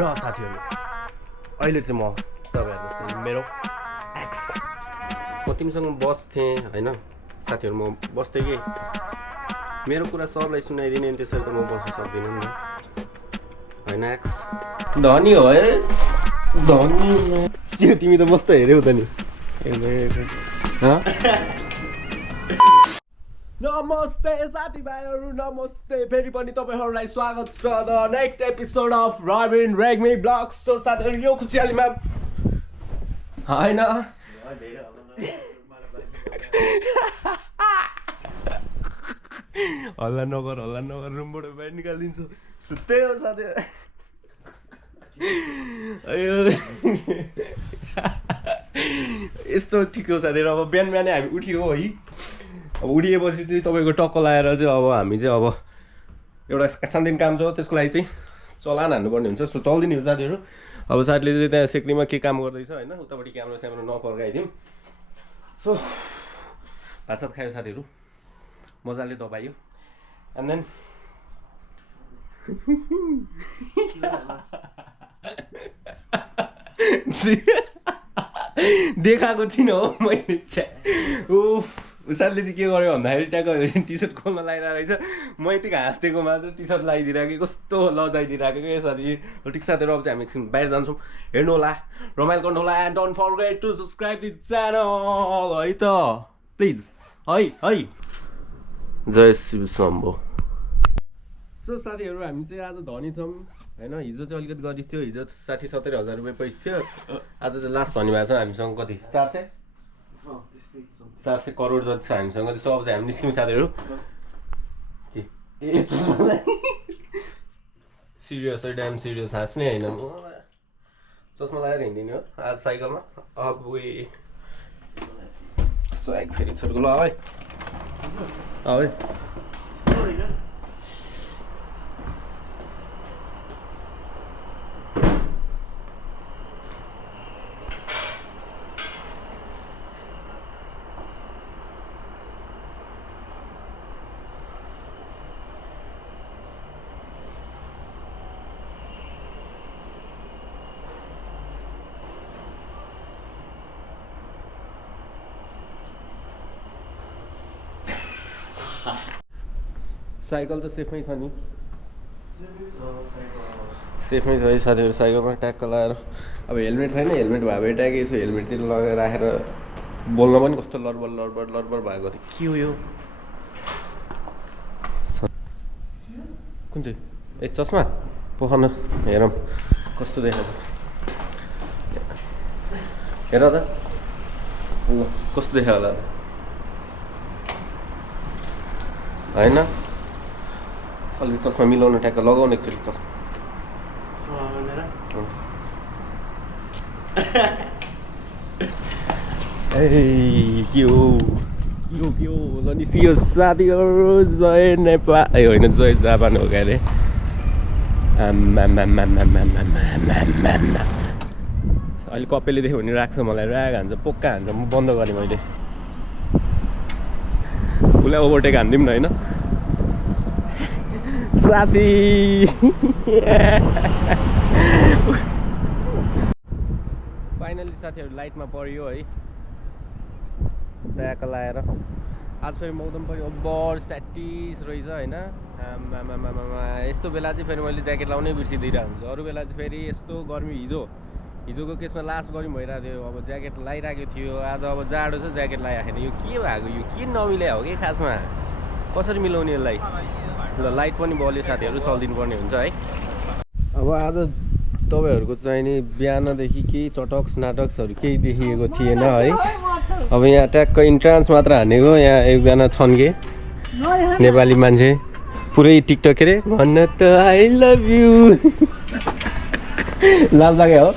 र साथीहरु अहिले चाहिँ म तपाईहरुलाई मेरो एक्स म तिमीसँग बस्थे हैन साथीहरु म बस्थे के मेरो कुरा सरलाई सुनाइदिने नि त्यसरी त म बस्न सक्दिन नि हैन एक्स धनी हो है धनी के तिमी त मस्त हेर्यौ त नि नमस्ते साथीभाइहरु नमस्ते फेरि पनि तपाईहरुलाई स्वागत छ the next episode of Rabin Regmi vlogs so साथीहरु यो खुसियालीमा हैन हल्ला नगर रुमबाट बाहिर निकालिदिन्छु सुत्तै हो साथी अयो यस्तो ठिक हो साथीहरु अब बिहान बिहानै हामी उठ्यो है अब उठिएपछि चाहिँ तपाईको टक्क लाएर चाहिँ अब हामी चाहिँ अब एउटा सानोतिनो काम छ त्यसको लागि चाहिँ चलान हान्नुपर्ने हुन्छ सो चल्दिने हो साथीहरु अब साथीले चाहिँ त्यहाँ सेक्रीमा के काम गर्दैछ हैन उतापट्टि क्यामेरा स्यामेरा नपर्काइदिउँ सो भात खायो साथीहरु मजाले दबायो एन्ड देन देखाएको थिइनँ हो मैले साथीले चाहिँ के गर्यो भन्दाखेरि ट्याक्क टी सर्ट खोल्न लगाइरहेको रहेछ म यतिको हाँस्दिएको मात्र टी सर्ट लगाइदिइरहेको कस्तो लजाइदिइरहेको क्या साथी ठिक साथीहरु अब चाहिँ हामी एकछिन बाहिर जान्छौँ हेर्नु होला रमाइलो गर्नु होला and don't forget to subscribe this channel है त प्लिज है जय शिव शम्भो सो साथीहरु हामी चाहिँ आज धनी छौँ हैन हिजो चाहिँ अलिकति गरिदिएको थियो हिजो 60-70 हजार रुपियाँ पैसा थियो आज चाहिँ लास्ट धनी भएको छ हामीसँग कति 400 करोड जति छ हामीसँग सो अब चाहिँ हामी निस्क्यौँ साथीहरु सिरियस है ड्याम सिरियस हाँस्ने हैन म चस्मा लगाएर हिँड्दिने हो आज साइकलमा अब सो एक फेरि छोटको ल है साइकल त सेफमै छ नि सेफमै छ है साथीहरु साइकलमा ट्याक्क लगाएर अब हेलमेट छैन हेलमेट भए भए ट्याग यसो हेलमेटतिर लगाएर राखेर बोल्न पनि कस्तो लडबड भएको थियो के हो यो कुन चाहिँ ए चस्मा पोखर्न हेरौँ कस्तो देखाएको हेर त कस्तो देखायो होला हैन अलिक चस्मा मिलाउन ट्याक्क लगाउन एकचोटि चस्मा ए के हो निस्कियो साथीहरु जय नेपाल ए होइन जय जापान हो क्या अरे अहिले कपेले देख्यो भने राख्छ मलाई राग हान्छ पोक्का हान्छ म बन्द गरेँ मैले उसलाई ओभरटेक हान्दिउँ न होइन साथी फाइनली साथीहरु लाइटमा पर्यो है ट्याक्क लाएर आज फेरि मौसम पनि ओभर स्याटिस रहेछ हैन यस्तो बेला चाहिँ फेरि मैले ज्याकेट लाउनै बिर्सिदिइरहेको हुन्छु अरू बेला चाहिँ फेरि यस्तो गर्मी हिजोको केसमा लास्ट गर्मी भइरहेको थियो अब ज्याकेट लगाइरहेको थियो आज अब जाडो छ ज्याकेट लगाएन यो के भएको यो के नमिल्या हो कि खासमा कसरी मिलाउने यसलाई ल लाइट पनि बल्यो साथीहरु चल्दिनु पर्ने हुन्छ है अब आज तपाईहरुको चाहिँ नि बिहानदेखि केही चटक्स नाटक्सहरु केही देखिएको थिएन है अब यहाँ ट्याक्क इन्ट्रान्स मात्र हानेको यहाँ एकजना छन् के नेपाली मान्छे पुरै टिकटक रे भन्न त आई लभ यु लाज लाग्यो हो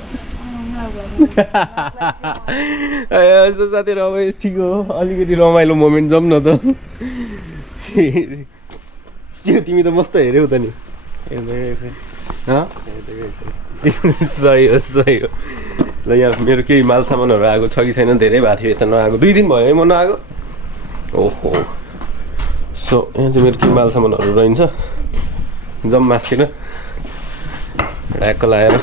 यसो साथीहरु अब ठिक हो अलिकति रमाइलो मोमेन्ट जाउँ न त के तिमी त मस्त हेर्यौ त नि सही हो ल यहाँ मेरो केही माल सामानहरु आएको छ कि छैन धेरै भएको थियो यता नआएको 2 दिन भयो है म नआएको ओहो सो यहाँ चाहिँ मेरो केही माल सामानहरु रहन्छ जम्मा मासिन ढ्याक्क लाएर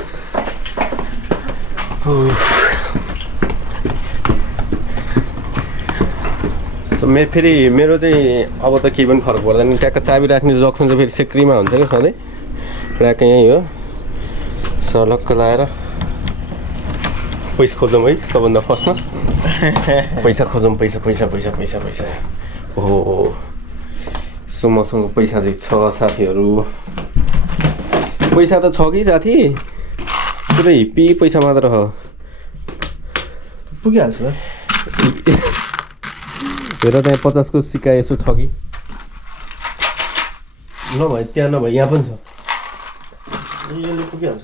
फेरि मेरो चाहिँ अब त केही पनि फरक पर्दैन ट्याक्क चाबी राख्ने जक्सन चाहिँ फेरि सेक्रीमा हुन्छ क्या सधैँ ट्याक्क यहीँ हो सलक्क लाएर पैसा खोजौँ है सबभन्दा फर्स्टमा पैसा खोजौँ पैसा ओहो सो मसँग पैसा चाहिँ छ साथीहरू पैसा त छ कि साथी त्यो त हिप्पी पैसा मात्र हो पुगिहाल्छ हेर त्यहाँ 50 को सिक्का यसो छ कि नभए त्यहाँ नभए यहाँ पनि छ यसले पुगिहाल्छ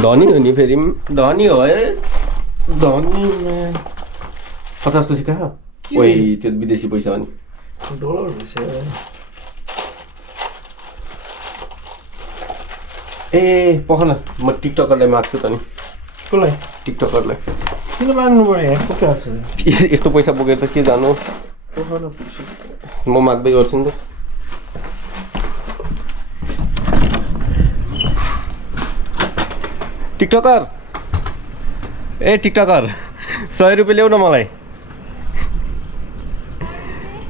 धनी हो नि फेरि धनी हो है धनी 50 को सिक्का ओइ त्यो विदेशी पैसा हो नि डलर रहेछ ए पख न म टिकटकरलाई माग्छु त नि कसलाई टिकटकरलाई किन माग्नु पर्यो यहाँ पुगिहाल्छ यस्तो पैसा बोकेर त के जानु म माग्दै गर्छु नि त टिकटकर ए टिकटकर 100 रुपियाँ ल्याउ न मलाई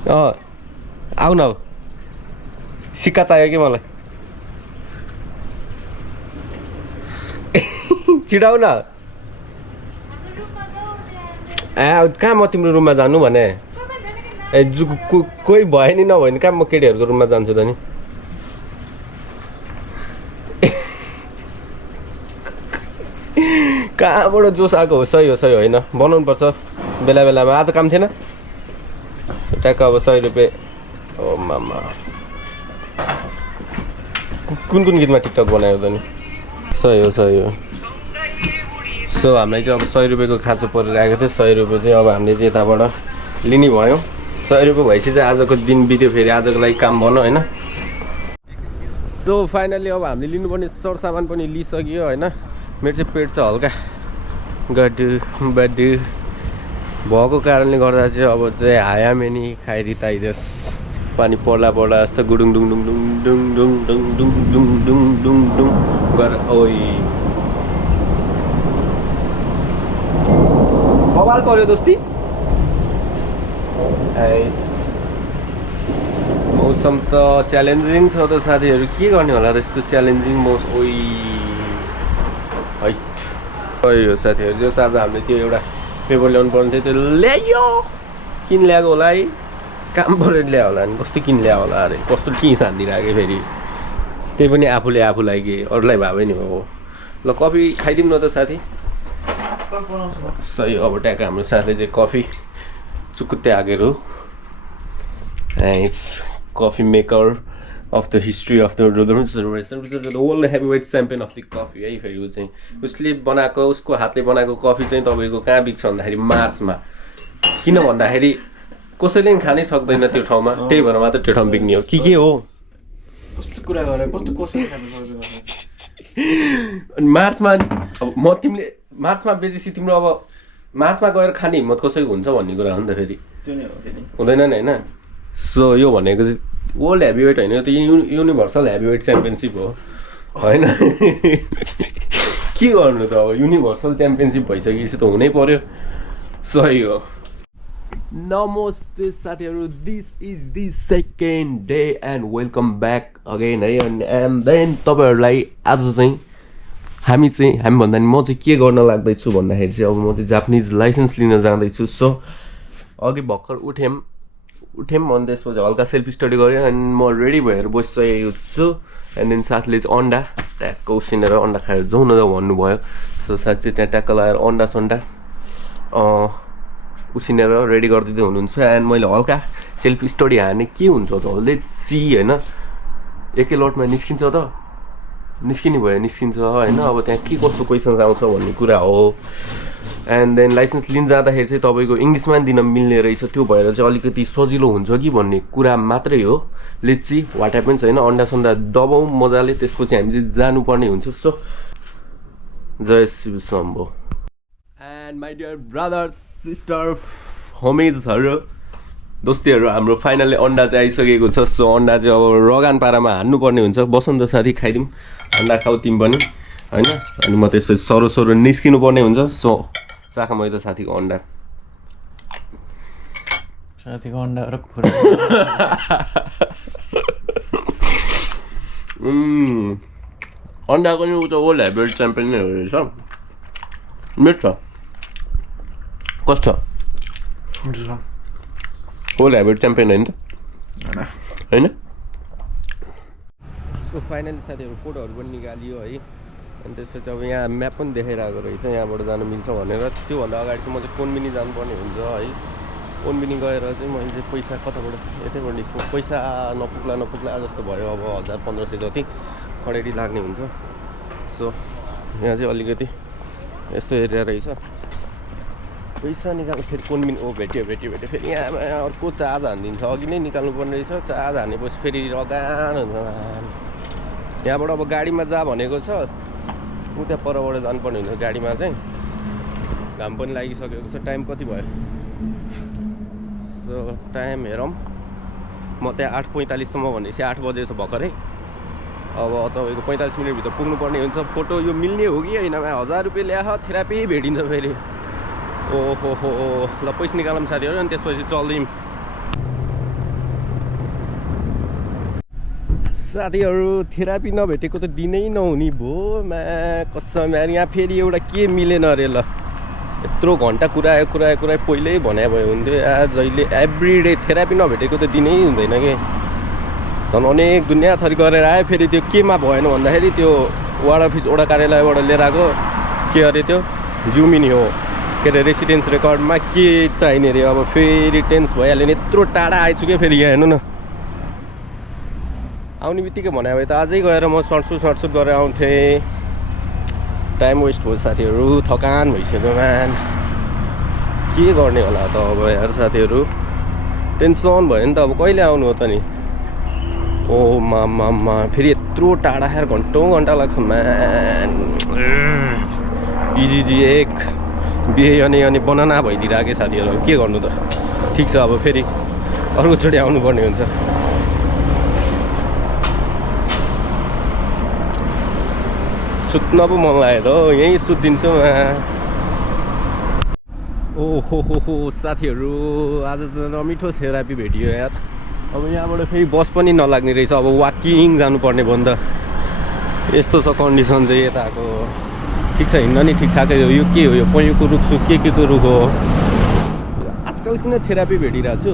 आऊ न सिक्का चाहियो कि मलाई छिटाउ न कहाँ म तिम्रो रुममा जानु भने ए कोही भयो नि नभए नि कहाँ म केटीहरूको रुममा जान्छु त नि कहाँबाट जोस आएको हो सही हो होइन बनाउनु पर्छ बेला बेलामा आज काम थिएन ट्याक्क अब 100 रुपियाँ ओ मामा कुन गीतमा टिकटक बनायो त नि सही हो सो हामीलाई चाहिँ अब 100 रुपियाँको खाँचो परेर आएको थियो 100 रुपियाँ चाहिँ अब हामीले चाहिँ यताबाट लिने भयो 100 रुपियाँ भएपछि चाहिँ आजको दिन बित्यो फेरि आजको लागि काम भनौँ होइन सो फाइनली अब हामीले लिनुपर्ने सरसामान पनि लिइसक्यो होइन मेरो चाहिँ पेट चाहिँ हल्का गड्डु बड्डु भएको कारणले गर्दा चाहिँ अब चाहिँ हायामेनी खाइरिताइदेस पानी पर्ला जस्तो गुडुङ डुङ डुङ डुङ डुङ डुङ डुङ डुङ डुङ डुङ डुङ डुङ गर ओइ बवाल पर्यो दोस्ती मौसम त च्यालेन्जिङ छ त साथीहरू के गर्ने होला त्यस्तो च्यालेन्जिङ मौसम ओइ है हो साथीहरू जो आज हामीले त्यो एउटा पेपर ल्याउनु पर्ने थियो त्यो ल्यायो किन ल्याएको होला है काम परेर ल्यायो होला नि कस्तो किन ल्यायो होला अरे कस्तो के शान्तिरहेको फेरि त्यही पनि आफूलाई के अरूलाई भए नि हो ल कफी खाइदिउँ न त साथी सही अब ट्याक्क हाम्रो साथीले चाहिँ कफी चुकुत्ते आगेर हो it's coffee maker of the history of the world heavyweight champion of the coffee है फेरि ऊ चाहिँ उसले बनाएको उसको हातले बनाएको कफी चाहिँ तपाईँको कहाँ बिक्छ भन्दाखेरि मार्समा किन भन्दाखेरि कसैले पनि खानै सक्दैन त्यो ठाउँमा त्यही भएर मात्र त्यो ठाउँमा बिक्ने हो के हो कस्तो कुरा गरे कस्तो कसैले खानु सक्दैन अनि मार्समा अब म तिमीले मार्समा बेचेपछि तिम्रो अब मार्समा गएर खाने हिम्मत कसैको हुन्छ भन्ने कुरा हो नि त फेरि त्यो नै हो हुँदैन नि होइन सो यो भनेको चाहिँ वर्ल्ड हेभीवेट होइन यो त युनिभर्सल हेभीवेट च्याम्पियनसिप हो होइन के गर्नु त अब युनिभर्सल च्याम्पियनसिप भइसकेपछि त हुनै पर्यो सही हो नमस्ते साथीहरू this is the second day and welcome back again है एन्ड देन तपाईँहरूलाई आज चाहिँ हामी भन्दा नि म चाहिँ के गर्न लाग्दैछु भन्दाखेरि चाहिँ अब म चाहिँ जापानिज लाइसेन्स लिन जाँदैछु सो अघि भर्खर उठ्यौँ अनि त्यसपछि हल्का सेल्फ स्टडी गऱ्यो अनि म रेडी भएर बसिसकेको छु एन्ड देन साथीले चाहिँ अन्डा ट्याक्क उसिनेर अन्डा खाएर जाउँ न भन्नुभयो सो साथी चाहिँ त्यहाँ ट्याक्क लगाएर अन्डा सन्डा उसिनेर रेडी गरिदिँदै हुनुहुन्छ एन्ड मैले हल्का सेल्फ स्टडी हाने के हुन्छ त लेट्स सी होइन एकै लटमा निस्किन्छ त निस्किने भयो निस्किन्छ होइन अब त्यहाँ के कस्तो क्वेसन्स आउँछ भन्ने कुरा हो एन्ड देन लाइसेन्स लिन जाँदाखेरि चाहिँ तपाईँको इङ्ग्लिसमा दिन मिल्ने रहेछ त्यो भएर चाहिँ अलिकति सजिलो हुन्छ कि भन्ने कुरा मात्रै हो लेट्स सी वाट ह्यापन्स होइन अन्डा सन्डा दबाउँ मजाले त्यसपछि हामी चाहिँ जानुपर्ने हुन्छ सो जय Shiv Shambho and my dear brothers sister होमिजहरू दोस्तीहरू हाम्रो फाइनल्ली अन्डा चाहिँ आइसकेको छ सो अन्डा चाहिँ अब रगान पारामा हान्नुपर्ने हुन्छ बसन्त साथी खाइदिउँ अन्डा खाऊ तिमी पनि होइन अनि म त्यसपछि सरो सरो निस्किनु पर्ने हुन्छ सो चाखा मैदा साथीको अन्डा साथीको अन्डा र कुखुरा अन्डाको नि उता ओल्ड हाइब्रिड च्याम्पियन नै हो रहेछ मिठो छ कस्तो छ ओल्ड हाइब्रिड च्याम्पियन होइन त होइन सो फाइनली साथीहरू फोटोहरू पनि निकालियो है अनि त्यसपछि अब यहाँ म्याप पनि देखाइरहेको रहेछ यहाँबाट जानु मिल्छ भनेर त्योभन्दा अगाडि चाहिँ म चाहिँ कोनबिनी जानुपर्ने हुन्छ है कोनबिनी गएर चाहिँ मैले चाहिँ पैसा कताबाट यतैबाट निस्क्नु पैसा नपुग्ला जस्तो भयो अब 1000-1500 जति खडेरी लाग्ने हुन्छ सो यहाँ चाहिँ अलिकति यस्तो एरिया रहेछ पैसा निकाल्नु फेरि कोनबिनी भेट्यो फेरि यहाँ अर्को चार्ज हानिदिन्छ अघि नै निकाल्नु पर्ने रहेछ चार्ज हानेपछि फेरि लगान हुन्छ यहाँबाट अब गाडीमा जा भनेको छ उता परबाट जानुपर्ने हुन्छ गाडीमा चाहिँ घाम पनि लागिसकेको छ टाइम कति भयो सो टाइम हेरौँ म त्यहाँ 8:45सम्म भनेपछि 8 बजेछ भर्खरै अब तपाईँको 45 मिनटभित्र पुग्नुपर्ने हुन्छ फोटो यो मिल्ने हो कि होइन 1000 रुपियाँ ल्याए थेरापी भेटिन्छ फेरि ओहो हो ल पैसा निकालौँ साथीहरू अनि त्यसपछि चल्दिउँ साथीहरू थेरापी नभेटेको त दिनै नहुने भयो कसम यार यहाँ फेरि एउटा के मिलेन अरे ल यत्रो घन्टा कुरायो पहिल्यै भने भए हुन्थ्यो आज जहिले एभ्री डे थेरापी नभेटेको त दिनै हुँदैन कि झन् अनेक दुनियाँ थरी गरेर आयो फेरि त्यो केमा भएन भन्दाखेरि त्यो वार्ड अफिस वडा कार्यालयबाट लिएर आएको के अरे त्यो जुमिनी हो के अरे रेसिडेन्स रेकर्डमा के चाहिने अरे अब फेरि टेन्स भइहाल्यो नि यत्रो टाढा आइछु क्या फेरि यहाँ हेर्नु न आउने बित्तिकै भने भए त अझै गएर म सर्टसुट गरेर आउँथेँ टाइम वेस्ट भयो साथीहरू थकान भइसक्यो म्यान के गर्ने होला त अब यार साथीहरू टेन्सन भयो नि त अब कहिले आउनु हो त नि ओ मामा फेरि यत्रो टाढा यार घन्टा लाग्छ म्यान इजी एक बिहे अनि बनाना भइदिइरहेको साथीहरू के गर्नु त ठिक छ अब फेरि अर्कोचोटि आउनुपर्ने हुन्छ सुत्न पो मन लाग्यो त यहीँ सुत्दिन्छु ओहो साथीहरू आज त नमिठो थेरापी भेटियो यार अब यहाँबाट फेरि बस पनि नलाग्ने रहेछ अब वाकिङ जानुपर्ने भयो नि त यस्तो छ कन्डिसन चाहिँ यताको ठिक छ हिँड्न नि ठिकठाकै हो यो के हो यो पयुको रुख सुख के को रुख हो आजकल किन थेरापी भेटिरहेको छु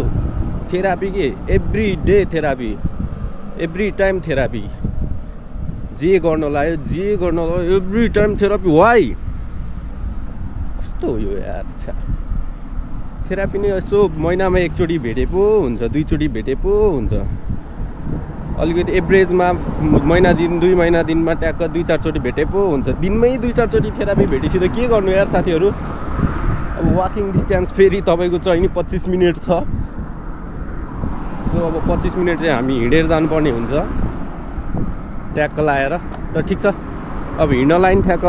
थेरापी के every day therapy every time therapy जे गर्न लाग्यो एभ्री टाइम थेरापी वाइ कस्तो हो यो यार थेरापी नै यसो महिनामा एकचोटि भेटे पो हुन्छ दुईचोटि भेटे पो हुन्छ अलिकति एभरेजमा महिना दिन 2 महिना दिनमा ट्याक्क 2-4 चोटि भेटे पो हुन्छ दिनमै 2-4 चोटि थेरापी भेटेपछि त के गर्नु यार साथीहरू अब वाकिङ डिस्टेन्स फेरि तपाईँको चाहिँ नि 25 मिनट छ सो अब 25 मिनट चाहिँ हामी हिँडेर जानुपर्ने हुन्छ ट्याक्क लाएर त ठिक छ अब हिँड्न लाइन ठ्याक्क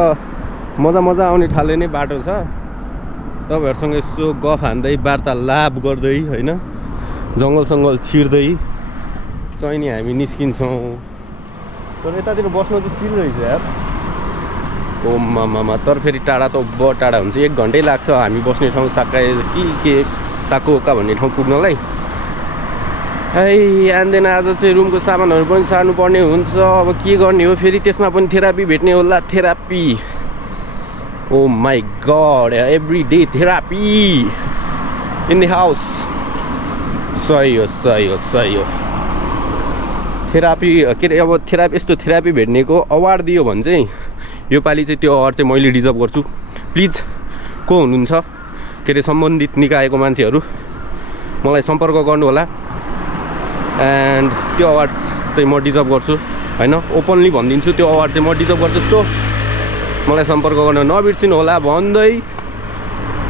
मजा आउने ठाले नै बाटो छ तपाईँहरूसँग यसो गफ हान्दै वार्तालाप गर्दै होइन जङ्गल छिर्दै चाहिँ नि हामी निस्किन्छौँ तर यतातिर बस्नु त चिल रहेछ यार ओ मामा तर फेरि टाढा त बहुत टाढा हुन्छ 1 घन्टै लाग्छ हामी बस्ने ठाउँ साक्काइ के ताकोका भन्ने ठाउँ पुग्नलाई है आन्दैन आज चाहिँ रुमको सामानहरू पनि सार्नुपर्ने हुन्छ अब के गर्ने हो फेरि त्यसमा पनि थेरापी भेट्ने होला therapy oh my God every day therapy in the house सही हो थेरापी के अरे अब यस्तो थेरापी भेट्नेको अवार्ड दियो भने चाहिँ योपालि चाहिँ त्यो अवार्ड चाहिँ मैले डिजर्भ गर्छु प्लिज को हुनुहुन्छ के अरे सम्बन्धित निकायको मान्छेहरू मलाई सम्पर्क गर्नु होला एन्ड त्यो अवार्ड चाहिँ म डिजर्भ गर्छु होइन ओपनली भनिदिन्छु त्यो अवार्ड चाहिँ म डिजर्भ गर्छु सो मलाई सम्पर्क गर्न नबिर्सिनु होला भन्दै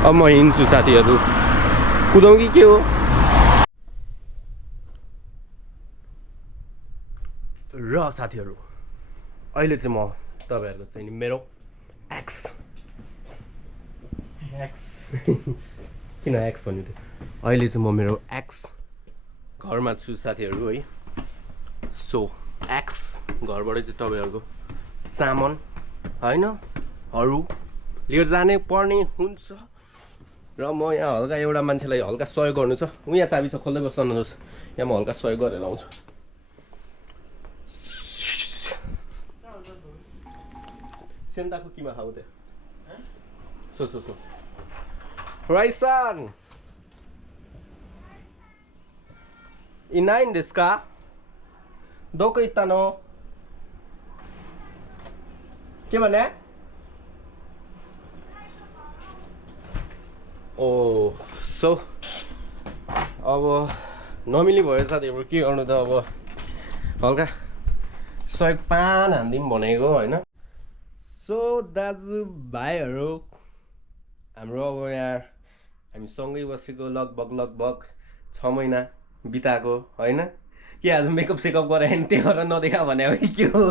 अब म हिँड्छु साथीहरू कुदौँ कि के हो र साथीहरू अहिले चाहिँ म तपाईँहरूको चाहिँ नि मेरो एक्स किन एक्स भन्नु थियो अहिले चाहिँ म मेरो एक्स घरमा छु साथीहरू है सो एक्स घरबाट चाहिँ तपाईँहरूको सामान हैनहरू लिएर जाने पर्ने हुन्छ र म यहाँ हल्का एउटा मान्छेलाई हल्का सहयोग गर्नु छ उ यहाँ चाबी छ खोल्दै बस्नुहोस् यहाँ म हल्का सहयोग गरेर आउँछु सेन्ताको किमा खाऊ त सो राइसन इनाइन देश का दोको इत्तानो के भने ओ सो अब नमिली भयो साथीहरु के गर्नु त अब हल्का सहयोग पान हान्दिम भनेको हैन सो दाजु भाइहरु हाम्रो अब यहाँ हामी सँगै बसेको लगभग 6 महिना बिताको हैन के आज मेकअप सेकअप गरे हैन त्यो गरेर नदेखा भने हो कि के हो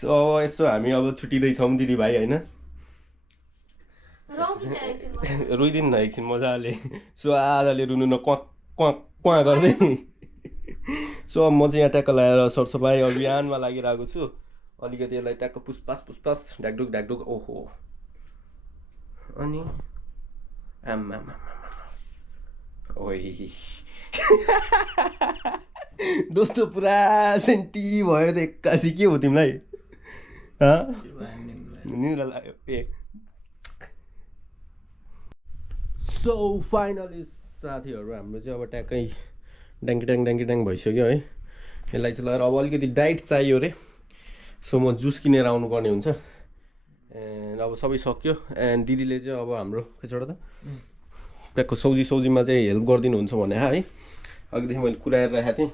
सो अब यसो हामी अब छुट्टिदै छौं दिदी भाइ हैन रुइदिन न एकछिन मजाले सो आजले रुनु न क्वा गर्दै सो म चाहिँ यहाँ ट्याक्क लगाएर सरसफाइ अभियानमा लागिरहेको छु अलिकति यसलाई ट्याक्क पुसपास ढाकढुक ओहो अनि आम्मा ओइ दोस्तो पुरा सेन्टी भयो त एक्कासी के हो तिमीलाई निद्रा लाग्यो ए सो फाइनली साथीहरु हाम्रो चाहिँ अब ट्याक्कै ड्याङ भइसक्यो है यसलाई चाहिँ लगाएर अब अलिकति डाइट चाहियो रे सो म जुस किनेर आउनु पर्ने हुन्छ एन्ड अब सबै सक्यो एन्ड दिदीले चाहिँ अब हाम्रो कतिवटा त ट्याक्क सब्जीमा चाहिँ हेल्प गरिदिनुहुन्छ भने है अघिदेखि मैले कुराएर राखेको थिएँ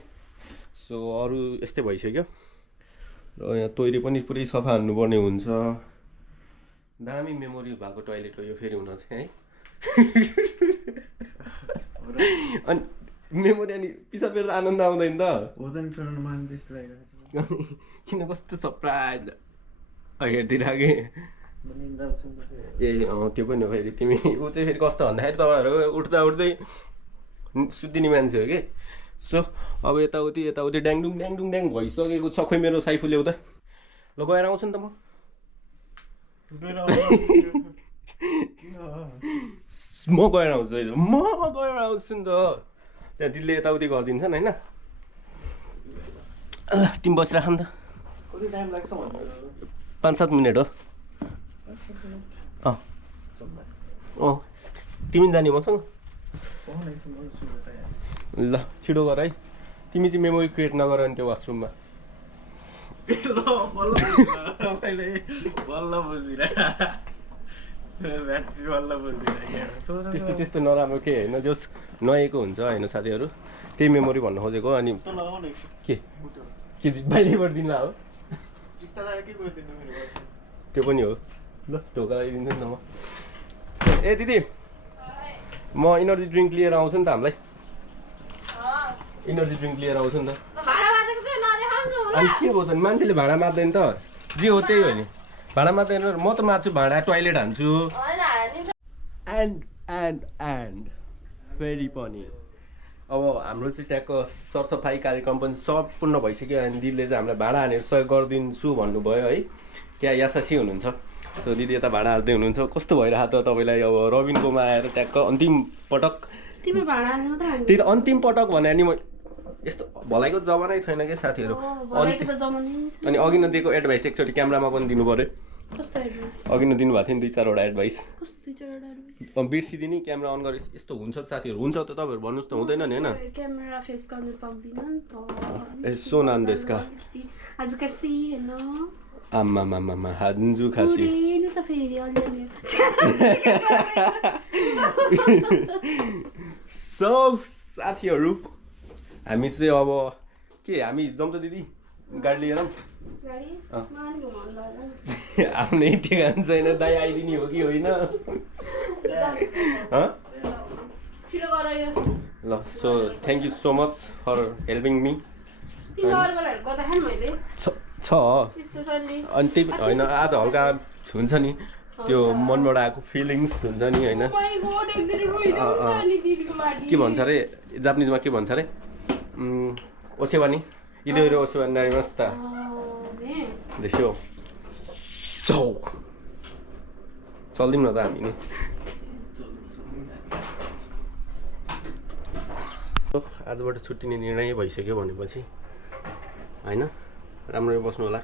सो अरू यस्तै भइसक्यो र यहाँ टोइलेट पनि पुरै सफा हान्नुपर्ने हुन्छ दामी मेमोरी भएको टोइलेट हो यो फेरि हुन चाहिँ है अनि मेमोरी अनि पिसा फेर्दा आनन्द आउँदैन त किन कस्तो सरप्राइज हेरिदिइराखे ए त्यो पनि हो फेरि तिमी ऊ चाहिँ फेरि कस्तो भन्दाखेरि तपाईँहरू उठ्दै सुत्दिने मान्छे हो कि सो अब यताउति ड्याङडुङ भइसकेको छ खोइ मेरो साइफु ल्याउ त ल गएर आउँछु नि त म गएर आउँछु नि त त्यहाँ दिदीले यताउति गरिदिन्छन् होइन तिमी बसिराख नि त 5-7 मिनट हो तिमी जाने मसँग ल छिटो गर है तिमी चाहिँ मेमोरी क्रिएट नगर नि त्यो वासरुममा त्यस्तो नराम्रो के होइन जस नआएको हुन्छ होइन साथीहरू त्यही मेमोरी भन्नु खोजेको अनि के बाहिरबाट दिन हो त्यो पनि हो ल ढोका लगाइदिन्छु नि त म ए दिदी म इनर्जी ड्रिङ्क लिएर आउँछु नि त हामीलाई इनर्जी ड्रिङ्क लिएर आउँछु नि त अनि के भयो त मान्छेले भाँडा मार्दैन त जे हो त्यही हो नि भाँडा मार्दैन म त मार्छु भाँडा टोइलेट हान्छु एन्ड फेरि पनि अब हाम्रो चाहिँ ट्याक्क सरसफाइ कार्यक्रम पनि सम्पूर्ण भइसक्यो अनि दिदीले चाहिँ हामीलाई भाँडा हानेर सहयोग गरिदिन्छु भन्नुभयो है क्या यासासी हुनुहुन्छ सो दिदी यता भाँडा हाल्दै हुनुहुन्छ कस्तो भइरहेको त तपाईँलाई अब रबिनकोमा आएर ट्याक्क अन्तिम पटक त्यही त अन्तिम पटक भने नि म यस्तो भलाइको जमानै छैन कि साथीहरू अनि अघि नदिएको एडभाइस एकचोटि क्यामेरामा पनि दिनु पर्यो अघि न दिनुभएको थियो नि 2-4 एडभाइस बिर्सिदिने क्यामेरा अन गरे यस्तो हुन्छ साथीहरू हुन्छ त तपाईँहरू भन्नुहोस् त हुँदैन नि होइन क्यामेरा फेस गर्न सक्दिन नि त ए सोनान देशका आज कैसी हैन आम्मा हान्जु खासी नि त फेरि अलि सो साथीहरू हामी चाहिँ अब के हामी जाउँ त दिदी गाडी लिएर आफ्नै ठेगान छैन दाइ आइदिने हो कि होइन ल so thank you so much for helping me छ अनि त्यही होइन आज हल्का हुन्छ नि त्यो मनबाट आएको फिलिङ्स हुन्छ नि होइन के भन्छ अरे जापानिजमा के भन्छ अरे ओसेवानी इरोइरो ओसेवानी नारिमास्ता the show. So चल्दिउँ न त हामी नि आजबाट छुट्टिने निर्णय भइसक्यो भनेपछि हैन राम्ररी बस्नु होला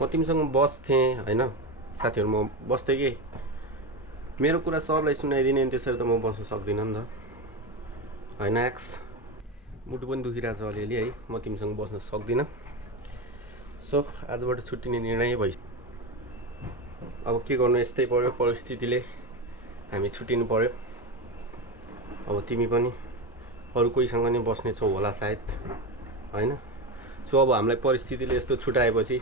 म तिमीसँग बस्थेँ हैन साथीहरु म बस्थेँ कि मेरो कुरा सबलाई सुनाइदिने अनि त्यसरी त म बस्न सक्दिनँ नि त हैन एक्स मुटु पनि दुखिरहेछ अलिअलि है म तिमीसँग बस्न सक्दिनँ सो आजबाट छुट्टिने निर्णय भइसक्यो अब के गर्नु यस्तै पर्यो परिस्थितिले हामी छुट्टिनु पर्यो अब तिमी पनि अरु कोहीसँग नै बस्ने छौ होला सायद हैन सो अब हामीलाई परिस्थितिले यस्तो छुटाएपछि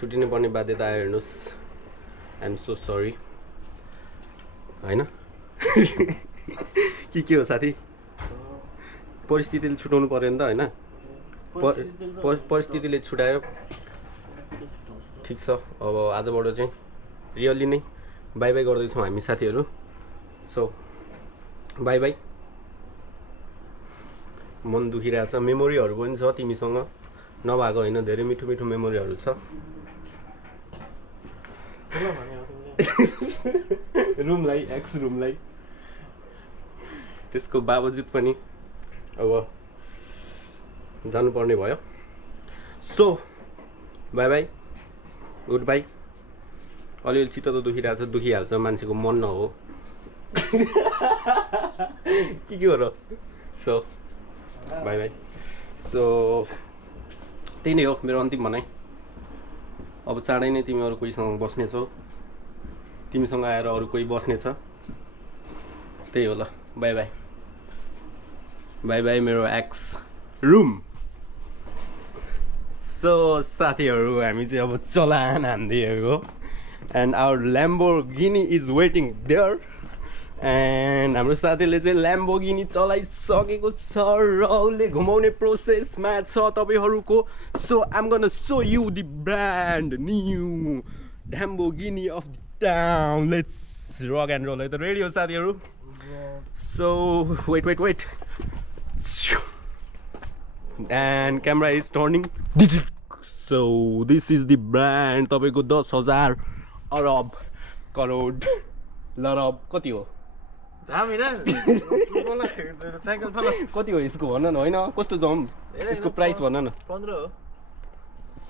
छुट्टिनु पर्ने बाध्यता आयो हेर्नुस् आई एम सो सरी हैन के हो साथी परिस्थितिले छुटाउनु पर्यो नि त हैन परिस्थितिले छुटायो ठीक छ अब आजबाट चाहिँ रियली नै बाइ बाइ गर्दैछौँ हामी साथीहरु सो बाइ बाइ मन दुखिरहेछ मेमोरीहरु पनि छ तिमीसँग नभएको हैन धेरै मिठो मिठो मेमोरीहरु छ रुमलाई एक्स रुमलाई त्यसको बावजुद पनि अब जानुपर्ने भयो so bye bye goodbye अलिअलि चित्त त दुखिरहेछ दुखिहाल्छ मान्छेको मन न हो के हो र सो बाइ बाइ सो त्यही नै हो मेरो अन्तिम भनाइ अब चाँडै नै तिमी अरू कोहीसँग बस्नेछौ तिमीसँग आएर अरू कोही बस्नेछ त्यही हो ल बाइ बाइ बाइ बाइ मेरो एक्स रुम सो साथीहरु हामी चाहिँ अब चलान हान्दिएको and our Lamborghini is waiting there and हाम्रो साथीले चाहिँ ल्याम्बोर्गिनी चलाइसकेको छ र उसले घुमाउने प्रोसेसमा छ तपाईहरुको so I am gonna show you the brand new Lamborghini of the town let's rock and roll है त रेडी हो साथीहरु so wait and camera is turning so this is the brand तपाईको 10,000 अरब करोड लरब कति हो कति हो यसको भन्न न हैन कस्तो जाउँ यसको प्राइस भन्न न 15 हो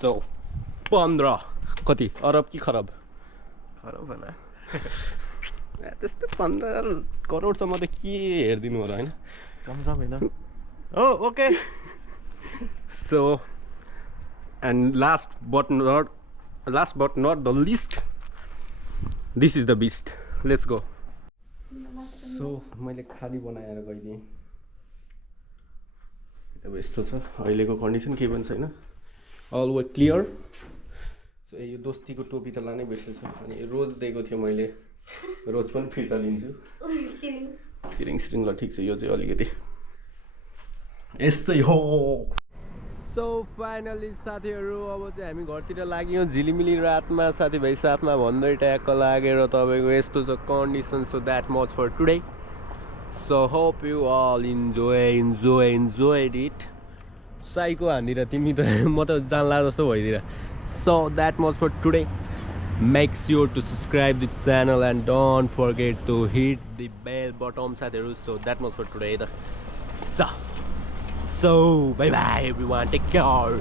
सो 15 कति अरब कि खरब खरब होला त्यस्तो 15 करोडसम्म त के हेर्दिनु होला हैन चमचम हैन oh okay so and last but not the least this is the beast let's go so मैले खाली बनाएर गइदिएँ अब यस्तो छ अहिलेको कन्डिसन केही पनि छैन all way clear so यो दोस्तीको टोपी त लानै बिर्सेछ अनि रोज दिएको थियो मैले रोज पनि फिर्ता लिन्छु किरिङ सिरिङ ल ठीक छ यो चाहिँ अलिकति यस्तै हो सो फाइनली साथीहरु अब चाहिँ हामी घरतिर लाग्यौँ झिलिमिली रातमा साथीभाइ साथमा भन्दै ट्याक्क लागेर तपाईको यस्तो छ condition so that much for today so hope you all enjoyed it psycho हान्दिर तिमी त म त जानला जस्तो भइदिएर so that much for today make sure to subscribe this channel and don't forget to hit the bell button साथीहरु so that much for today है त So, bye bye everyone, take care.